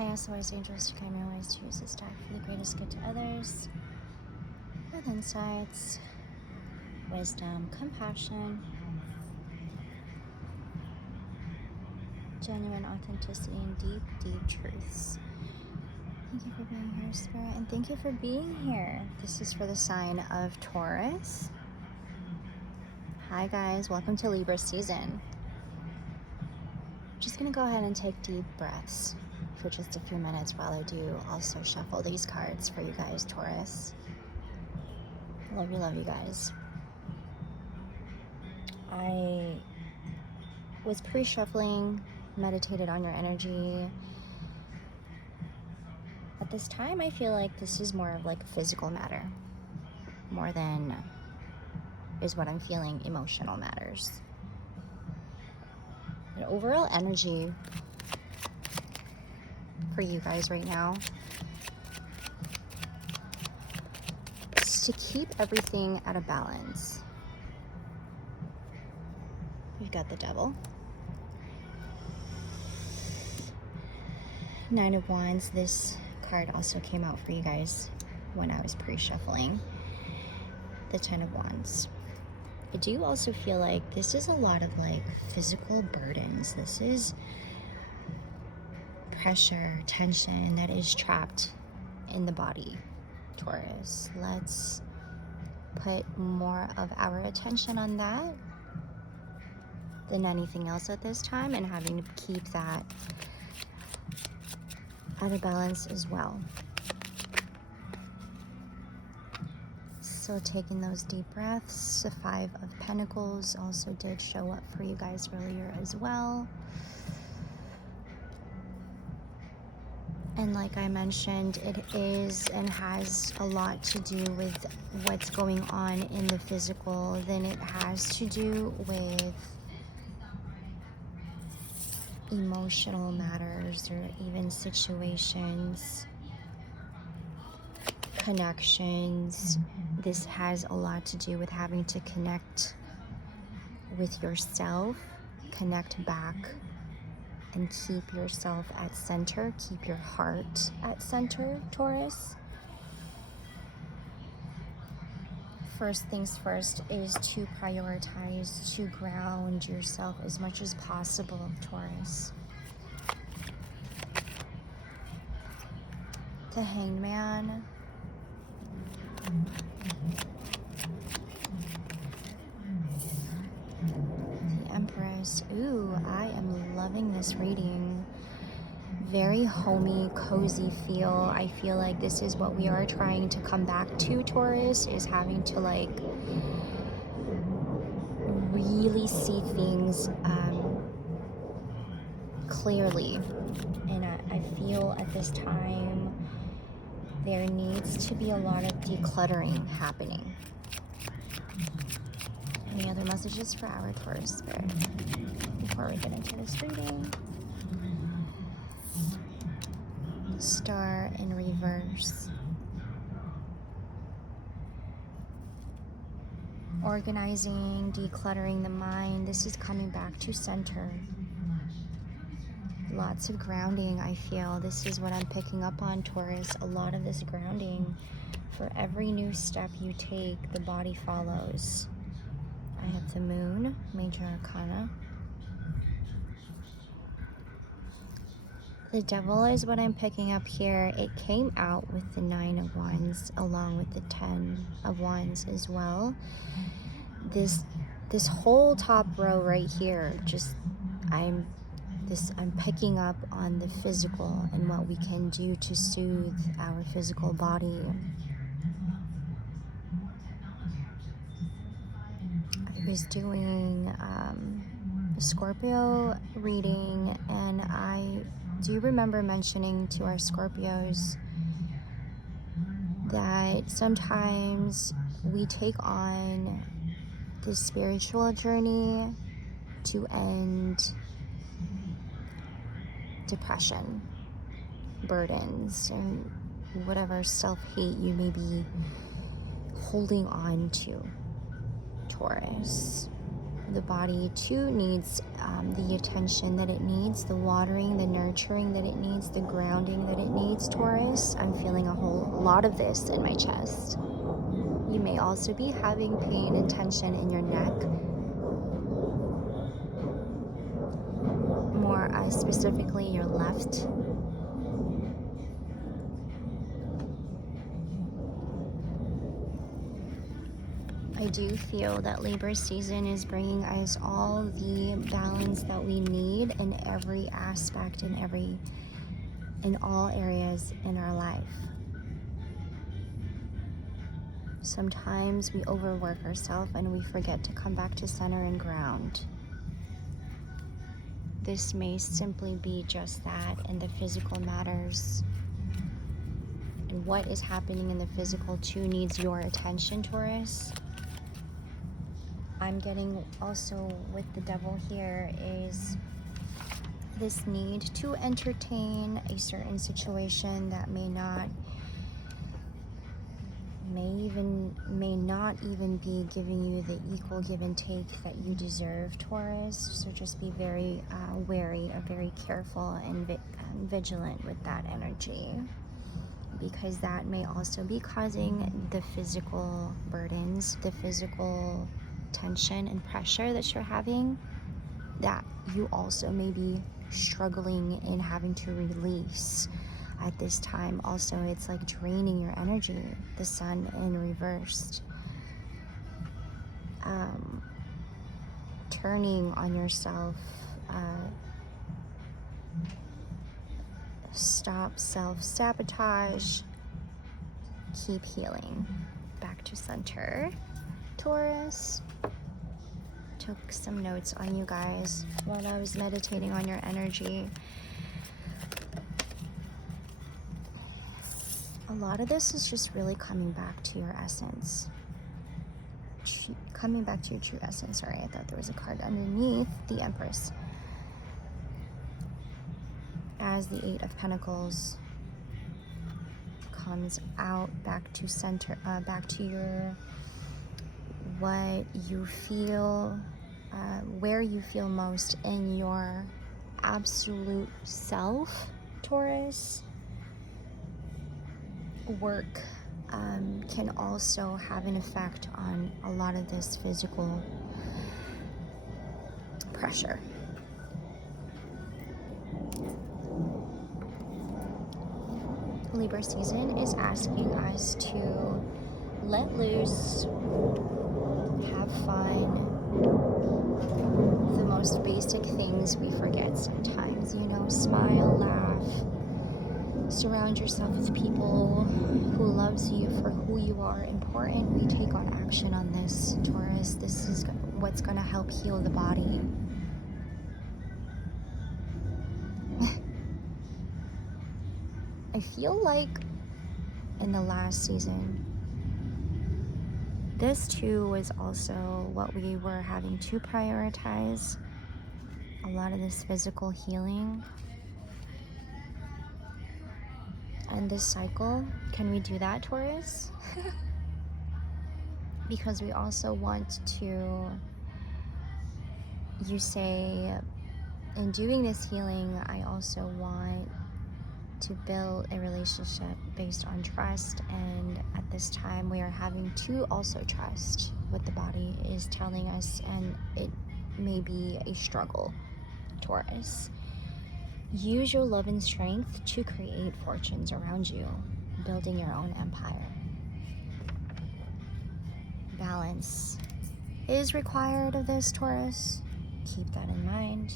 Highest source, angels, to guide my ways, to use this deck for the greatest good to others, with insights, wisdom, compassion, genuine authenticity, and deep, deep truths. Thank you for being here, Spirit, and thank you for being here. This is for the sign of Taurus. Hi guys, welcome to Libra season. Just gonna go ahead and take deep breaths for just a few minutes while I do also shuffle these cards for you guys, Taurus. Love you guys. I was pre-shuffling, meditated on your energy. At this time, I feel like this is more of like a physical matter, more than is what I'm feeling emotional matters. But overall energy for you guys right now is to keep everything at a balance. We've got the Devil, Nine of Wands. This card also came out for you guys when I was pre-shuffling. The Ten of Wands. I do also feel like this is a lot of like physical burdens. This is pressure, tension that is trapped in the body, Taurus. Let's put more of our attention on that than anything else at this time, and having to keep that at a balance as well. So taking those deep breaths. The Five of Pentacles also did show up for you guys earlier as well. And like I mentioned, it is and has a lot to do with what's going on in the physical than it has to do with emotional matters or even situations, connections. This has a lot to do with having to connect with yourself, connect back, and keep yourself at center, keep your heart at center, Taurus. First things first is to prioritize, to ground yourself as much as possible, Taurus. The Hanged Man. The Empress. Ooh, I am loving this reading. Very homey, cozy feel. I feel like this is what we are trying to come back to, Taurus, is having to like really see things clearly. And I feel at this time there needs to be a lot of decluttering happening. Any other messages for our Taurus spirit before we get into this reading? Star in reverse. Organizing, decluttering the mind. This is coming back to center. Lots of grounding, I feel. This is what I'm picking up on, Taurus. A lot of this grounding. For every new step you take, the body follows. I have the Moon, Major Arcana. The Devil is what I'm picking up here. It came out with the Nine of Wands along with the Ten of Wands as well. This whole top row right here, just I'm picking up on the physical and what we can do to soothe our physical body. I was doing a Scorpio reading, and I do remember mentioning to our Scorpios that sometimes we take on this spiritual journey to end depression, burdens, and whatever self-hate you may be holding on to, Taurus. The body too needs the attention that it needs, the watering, the nurturing that it needs, the grounding that it needs, Taurus. I'm feeling a whole lot of this in my chest. You may also be having pain and tension in your neck. More specifically your left. I do feel that Libra season is bringing us all the balance that we need in every aspect, in all areas in our life. Sometimes we overwork ourselves and we forget to come back to center and ground. This may simply be just that in the physical matters. And what is happening in the physical too needs your attention, Taurus. I'm getting also with the devil here is this need to entertain a certain situation that may not even be giving you the equal give and take that you deserve, Taurus. So just be very wary or very careful and vigilant with that energy, because that may also be causing the physical burdens, the physical tension and pressure that you're having, that you also may be struggling in having to release at this time. Also, it's like draining your energy, the sun in reversed, turning on yourself, stop self-sabotage, keep healing. Back to center, Taurus. Took some notes on you guys while I was meditating on your energy. A lot of this is just really coming back to your essence. Coming back to your true essence. Sorry, I thought there was a card underneath the Empress. As the Eight of Pentacles comes out back to center, back to your what you feel, where you feel most in your absolute self, Taurus. Work can also have an effect on a lot of this physical pressure. Libra season is asking us to let loose, have fun. The most basic things we forget sometimes, smile, laugh, surround yourself with people who loves you for who you are. Important we take on action on this, Taurus. This is what's going to help heal the body. I feel like in the last season, this too was also what we were having to prioritize. A lot of this physical healing. And this cycle, can we do that, Taurus? Because we also want to, you say, in doing this healing, I also want to build a relationship based on trust, and at this time we are having to also trust what the body is telling us, and it may be a struggle, Taurus. Use your love and strength to create fortunes around you, building your own empire. Balance is required of this, Taurus. Keep that in mind.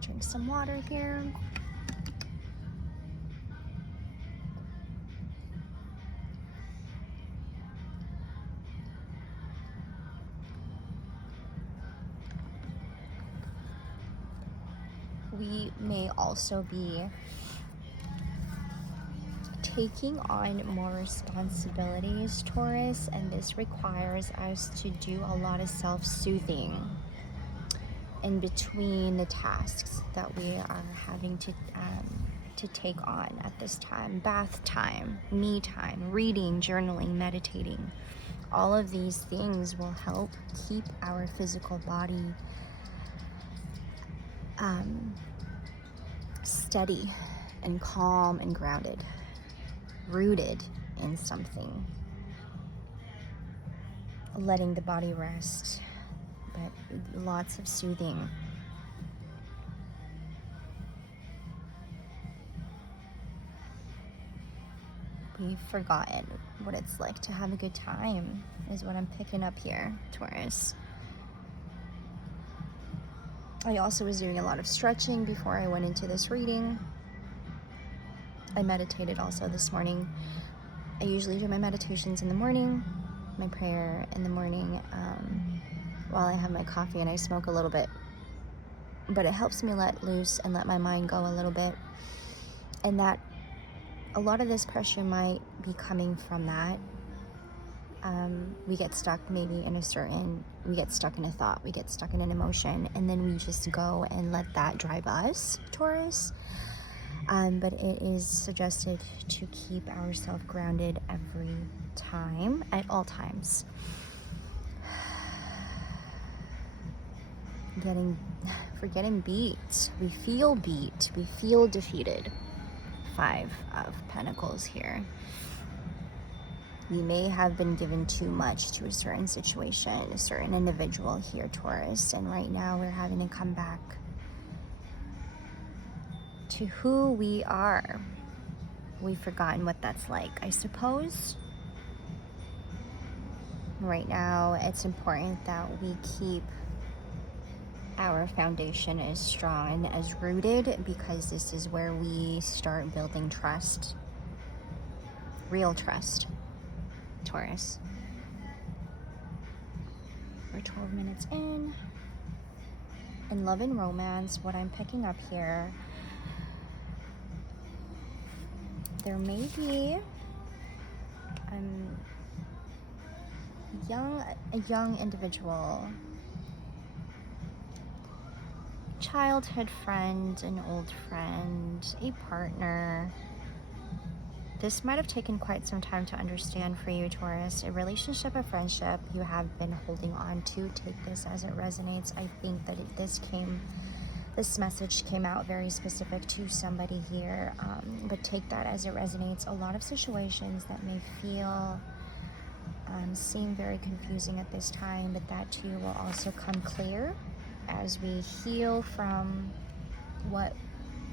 Drink some water here. We may also be taking on more responsibilities, Taurus, and this requires us to do a lot of self-soothing in between the tasks that we are having to to take on at this time. Bath time, me time, reading, journaling, meditating. All of these things will help keep our physical body steady and calm and grounded, rooted in something. Letting the body rest, but lots of soothing. We've forgotten what it's like to have a good time, is what I'm picking up here, Taurus. I also was doing a lot of stretching before I went into this reading. I meditated also this morning. I usually do my meditations in the morning, my prayer in the morning, while I have my coffee, and I smoke a little bit. But it helps me let loose and let my mind go a little bit. And that a lot of this pressure might be coming from that. We get stuck maybe we get stuck in a thought, we get stuck in an emotion, and then we just go and let that drive us, Taurus. But it is suggested to keep ourselves grounded every time, at all times. Getting beat. We feel beat. We feel defeated. 5 of Pentacles here. You may have been given too much to a certain situation, a certain individual here, Taurus, and right now we're having to come back to who we are. We've forgotten what that's like, I suppose. Right now, it's important that we keep our foundation as strong and as rooted, because this is where we start building trust. Real trust, Taurus. We're 12 minutes in. In love and romance, what I'm picking up here, there may be a young individual, childhood friend, an old friend, a partner. This might have taken quite some time to understand for you, Taurus. A relationship, a friendship you have been holding on to. Take this as it resonates. I think that this message came out very specific to somebody here, but take that as it resonates. A lot of situations that may seem very confusing at this time, but that too will also come clear as we heal from what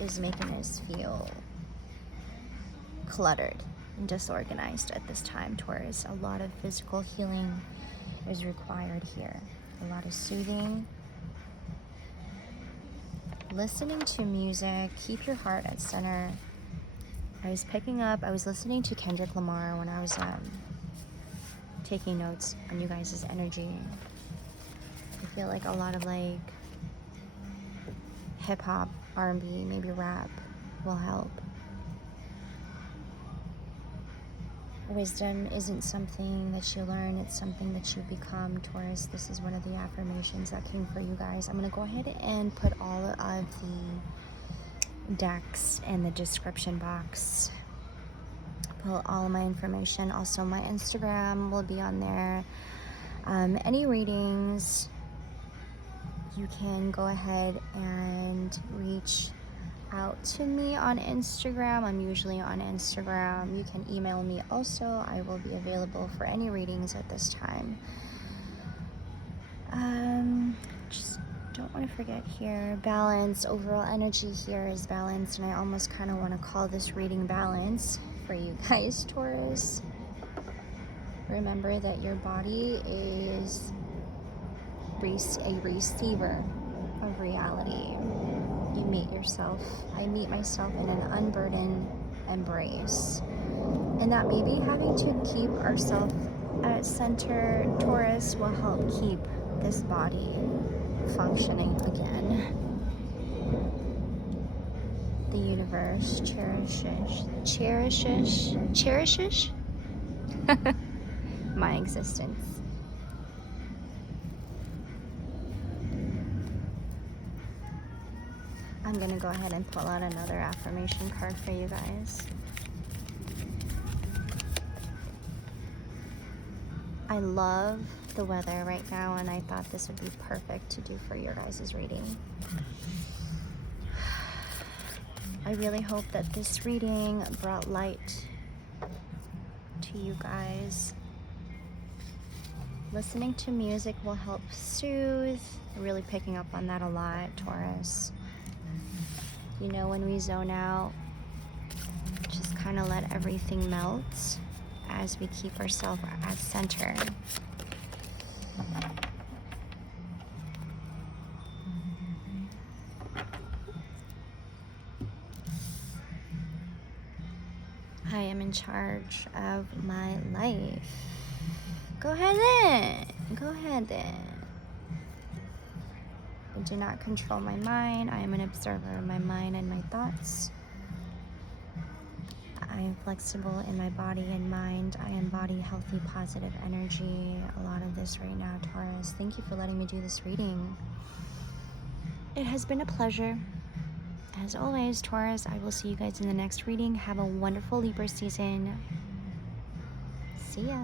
is making us feel cluttered and disorganized at this time, Taurus. A lot of physical healing is required here. A lot of soothing. Listening to music. Keep your heart at center. I was listening to Kendrick Lamar when I was taking notes on you guys' energy. I feel like a lot of hip-hop, R&B, maybe rap will help. Wisdom isn't something that you learn, it's something that you become, Taurus. This is one of the affirmations that came for you guys. I'm going to go ahead and put all of the decks in the description box. Put all of my information. Also, my Instagram will be on there. Any readings, you can go ahead and reach out to me on Instagram. I'm usually on Instagram. You can email me also. I will be available for any readings at this time. Just don't want to forget here, balance. Overall energy here is balanced, and I almost kind of want to call this reading balance for you guys, Taurus. Remember that your body is a receiver of reality. You meet yourself. I meet myself in an unburdened embrace. And that maybe having to keep ourselves at center, Taurus, will help keep this body functioning again. The universe cherishes my existence. I'm gonna go ahead and pull out another affirmation card for you guys. I love the weather right now, and I thought this would be perfect to do for your guys' reading. I really hope that this reading brought light to you guys. Listening to music will help soothe. Really picking up on that a lot, Taurus. You know, when we zone out, just kind of let everything melt as we keep ourselves at center. I am in charge of my life. Go ahead then. Go ahead then. I do not control my mind. I am an observer of my mind and my thoughts. I am flexible in my body and mind. I embody healthy, positive energy. A lot of this right now, Taurus. Thank you for letting me do this reading. It has been a pleasure. As always, Taurus, I will see you guys in the next reading. Have a wonderful Libra season. See ya.